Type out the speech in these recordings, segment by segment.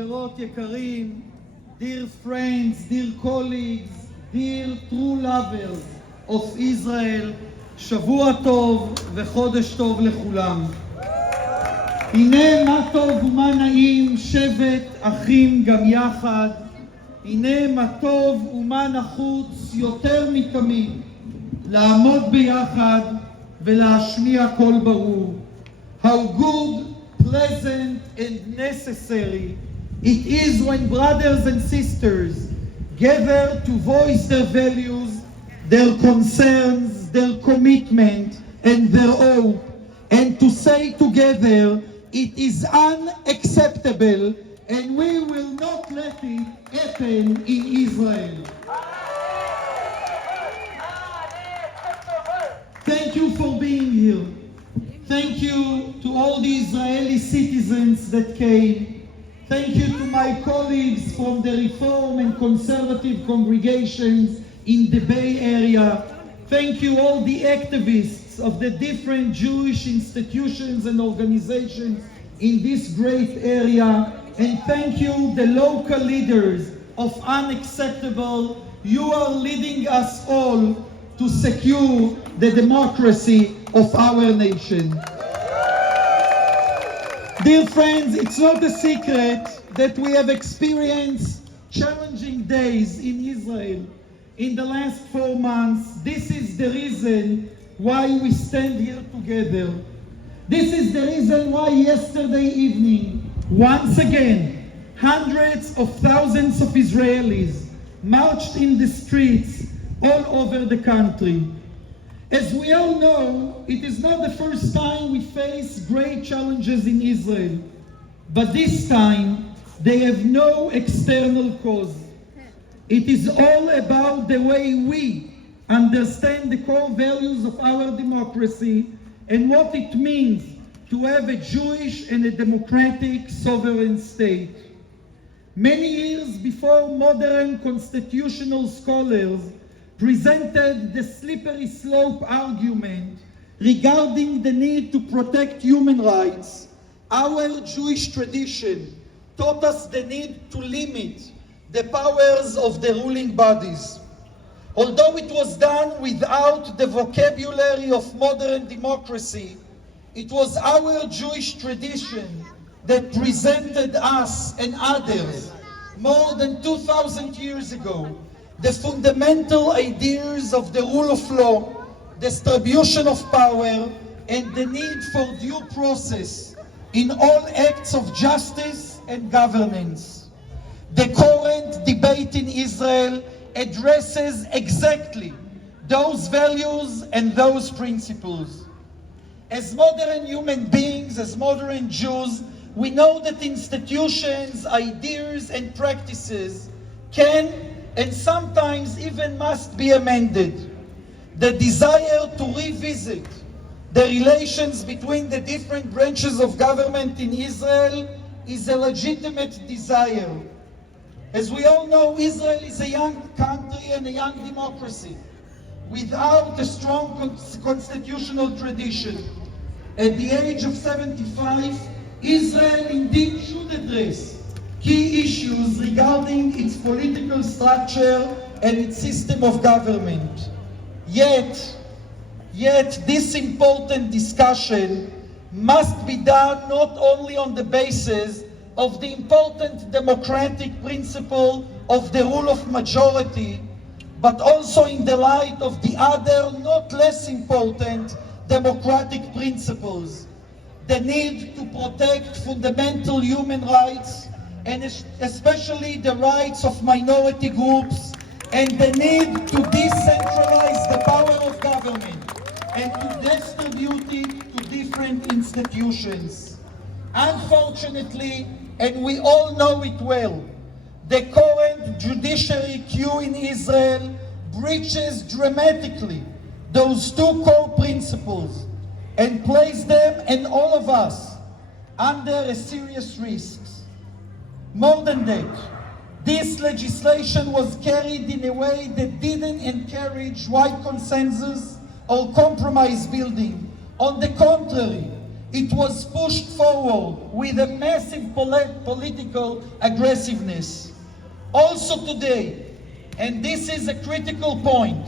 חברות יקרים, dear friends, dear colleagues, dear true lovers of Israel, שבוע טוב וחודש טוב לכולם. הנה מה טוב ומה נעים, שבט אחים גם יחד. הנה מה טוב ומה נחוץ יותר מתמיד, לעמוד ביחד ולהשמיע קול ברור. How good, pleasant and necessary it is when brothers and sisters gather to voice their values, their concerns, their commitment and their hope, and to say together, it is unacceptable and we will not let it happen in Israel. Thank you for being here. Thank you to all the Israeli citizens that came. Thank you to my colleagues from the Reform and Conservative congregations in the Bay Area. Thank you all the activists of the different Jewish institutions and organizations in this great area. And thank you the local leaders of UnXeptable. You are leading us all to secure the democracy of our nation. Dear friends, it's not a secret that we have experienced challenging days in Israel in the last 4 months. This is the reason why we stand here together. This is the reason why yesterday evening, once again, hundreds of thousands of Israelis marched in the streets all over the country. As we all know, it is not the first time we face great challenges in Israel, but this time they have no external cause. It is all about the way we understand the core values of our democracy and what it means to have a Jewish and a democratic sovereign state. Many years before modern constitutional scholars presented the slippery slope argument regarding the need to protect human rights, our Jewish tradition taught us the need to limit the powers of the ruling bodies. Although it was done without the vocabulary of modern democracy, it was our Jewish tradition that presented us and others more than 2,000 years ago the fundamental ideas of the rule of law, distribution of power, and the need for due process in all acts of justice and governance. The current debate in Israel addresses exactly those values and those principles. As modern human beings, as modern Jews, we know that institutions, ideas, and practices can and sometimes even must be amended. The desire to revisit the relations between the different branches of government in Israel is a legitimate desire. As we all know, Israel is a young country and a young democracy without a strong constitutional tradition. At the age of 75, Israel indeed should address key issues regarding its political structure and its system of government. Yet this important discussion must be done not only on the basis of the important democratic principle of the rule of majority, but also in the light of the other not less important democratic principles. The need to protect fundamental human rights, and especially the rights of minority groups, and the need to decentralize the power of government and to distribute it to different institutions. Unfortunately, and we all know it well, the current judiciary queue in Israel breaches dramatically those two core principles and place them and all of us under a serious risk. More than that, this legislation was carried in a way that didn't encourage wide consensus or compromise building. On the contrary, It was pushed forward with a massive political aggressiveness. Also today, and this is a critical point,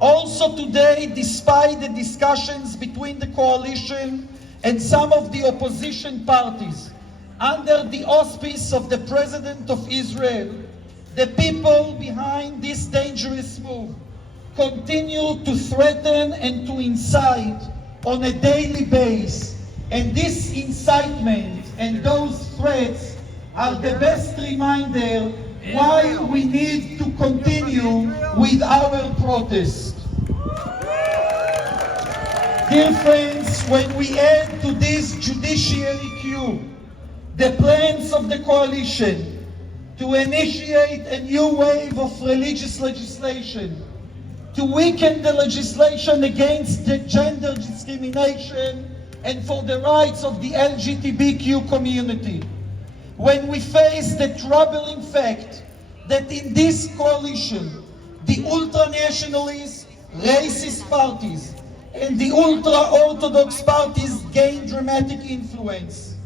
also today, despite the discussions between the coalition and some of the opposition parties, under the auspice of the President of Israel, the people behind this dangerous move continue to threaten and to incite on a daily basis. And this incitement and those threats are the best reminder why we need to continue with our protest. Dear friends, when we add to this judiciary queue the plans of the coalition to initiate a new wave of religious legislation, to weaken the legislation against the gender discrimination and for the rights of the LGBTQ community, when we face the troubling fact that in this coalition, the ultra-nationalist, racist parties and the ultra-Orthodox parties gain dramatic influence,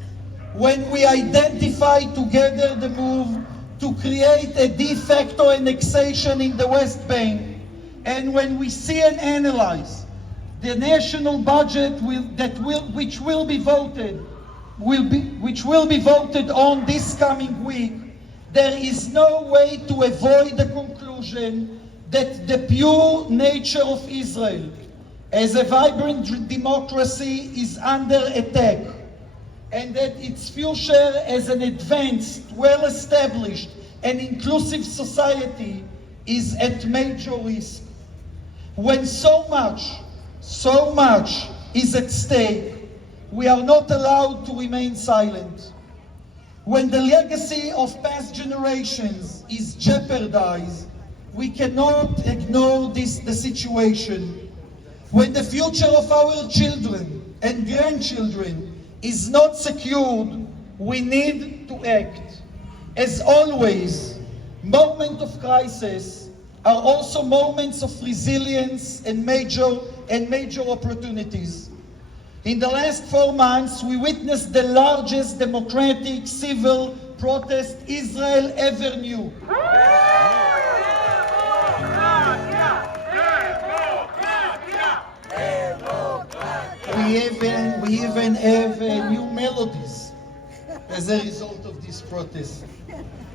when we identify together the move to create a de facto annexation in the West Bank, and when we see and analyze the national budget which will be voted on this coming week, there is no way to avoid the conclusion that the pure nature of Israel as a vibrant democracy is under attack, and that its future as an advanced, well-established and inclusive society is at major risk. When so much is at stake, we are not allowed to remain silent. When the legacy of past generations is jeopardized, we cannot ignore the situation. When the future of our children and grandchildren is not secured, we need to act. As always, moments of crisis are also moments of resilience and major opportunities. In the last 4 months, we witnessed the largest democratic civil protest Israel ever knew. We even have new melodies as a result of this protest.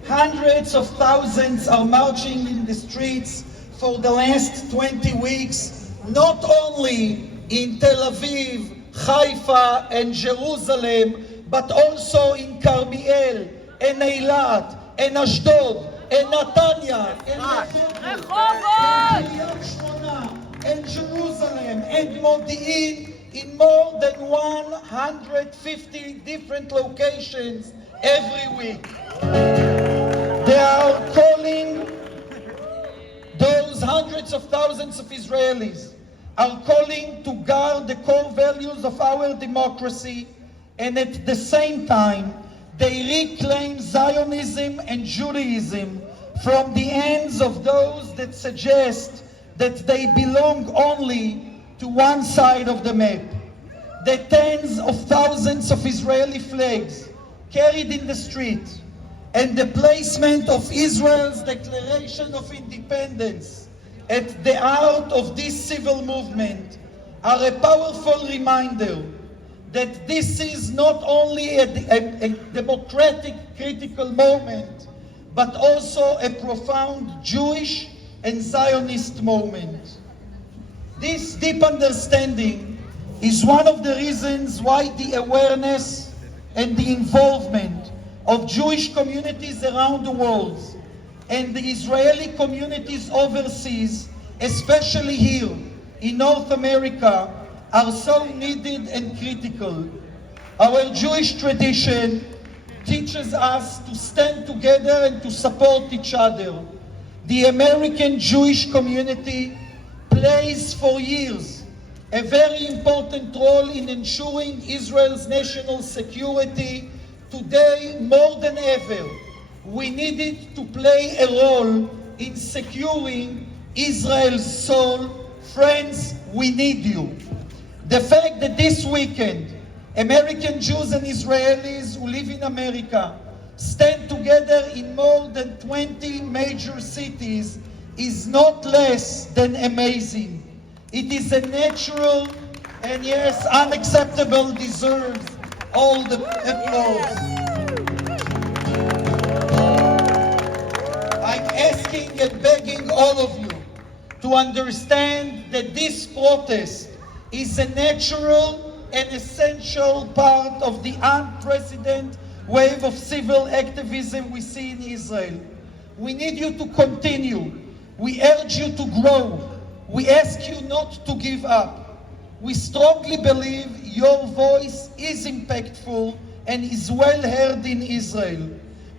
Hundreds of thousands are marching in the streets for the last 20 weeks, not only in Tel Aviv, Haifa and Jerusalem, but also in Carmiel, and Eilat, and Ashdod, and Netanya, and Kiryat Shmona, and Jerusalem, and Modi'in, in more than 150 different locations every week. They are calling, those hundreds of thousands of Israelis are calling to guard the core values of our democracy, and at the same time, they reclaim Zionism and Judaism from the hands of those that suggest that they belong only to one side of the map. The tens of thousands of Israeli flags carried in the street and the placement of Israel's Declaration of Independence at the heart of this civil movement are a powerful reminder that this is not only a democratic critical moment, but also a profound Jewish and Zionist moment. This deep understanding is one of the reasons why the awareness and the involvement of Jewish communities around the world and the Israeli communities overseas, especially here in North America, are so needed and critical. Our Jewish tradition teaches us to stand together and to support each other. The American Jewish community plays for years a very important role in ensuring Israel's national security. Today, more than ever, we needed to play a role in securing Israel's soul. Friends, we need you. The fact that this weekend American Jews and Israelis who live in America stand together in more than 20 major cities is not less than amazing. It is a natural and yes, unacceptable deserves all the applause. I'm asking and begging all of you to understand that this protest is a natural and essential part of the unprecedented wave of civil activism we see in Israel. We need you to continue. We urge you to grow. We ask you not to give up. We strongly believe your voice is impactful and is well heard in Israel.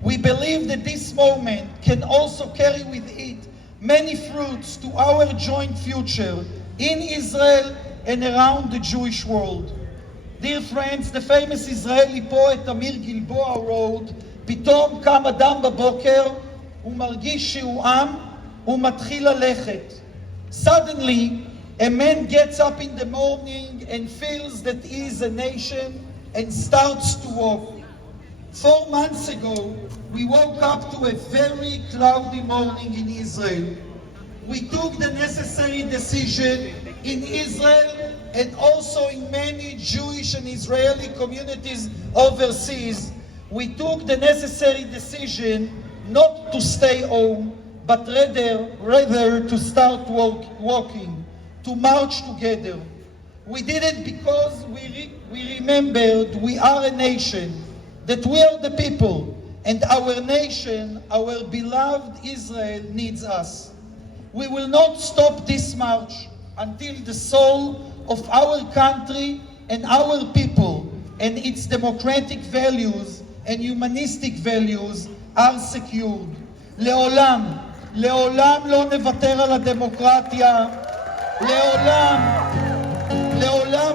We believe that this moment can also carry with it many fruits to our joint future in Israel and around the Jewish world. Dear friends, the famous Israeli poet Amir Gilboa wrote, פתאום קם אדם בבוקר ומרגיש שהוא עם ומתחיל ללכת. Suddenly, a man gets up in the morning and feels that he is a nation and starts to walk. 4 months ago, we woke up to a very cloudy morning in Israel. We took the necessary decision in Israel and also in many Jewish and Israeli communities overseas. We took the necessary decision not to stay home, but rather to start walking, to march together. We did it because we remembered we are a nation, that we are the people, and our nation, our beloved Israel, needs us. We will not stop this march until the soul of our country and our people and its democratic values and humanistic values are secured. לעולם, לעולם לא נוותר על הדמוקרטיה, לעולם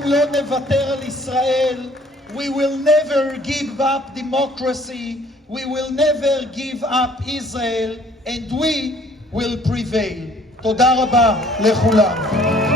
לא נוותר על ישראל. We will never give up democracy, we will never give up Israel, and we will prevail. תודה רבה לכולם.